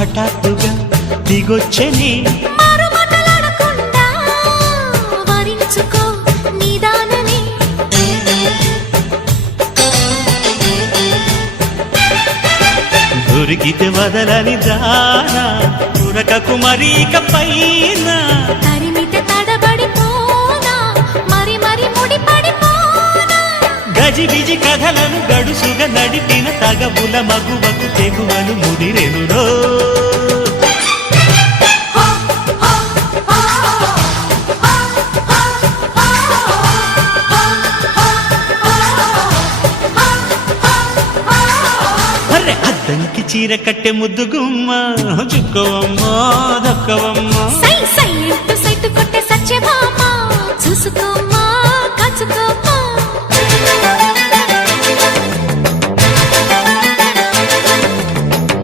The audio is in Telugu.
హఠాత్తుగా దిగొచ్చని దొరికితే వదలని దానా ఉరకకు మరీక పైన తరిమితే తడబడిపోనా మరి మరి ముడిపడిపోనా గజిబిజి కథలను గడుసుగా నడిపిన తగబుల మగువకు తెగువను ముదిరెనురో అద్దంకి చీర కట్టె ముద్దు గుమ్మ చుక్కవమ్మా దక్కవమ్మా సై సై సైటు కొట్టే సత్యభామ చూసుకో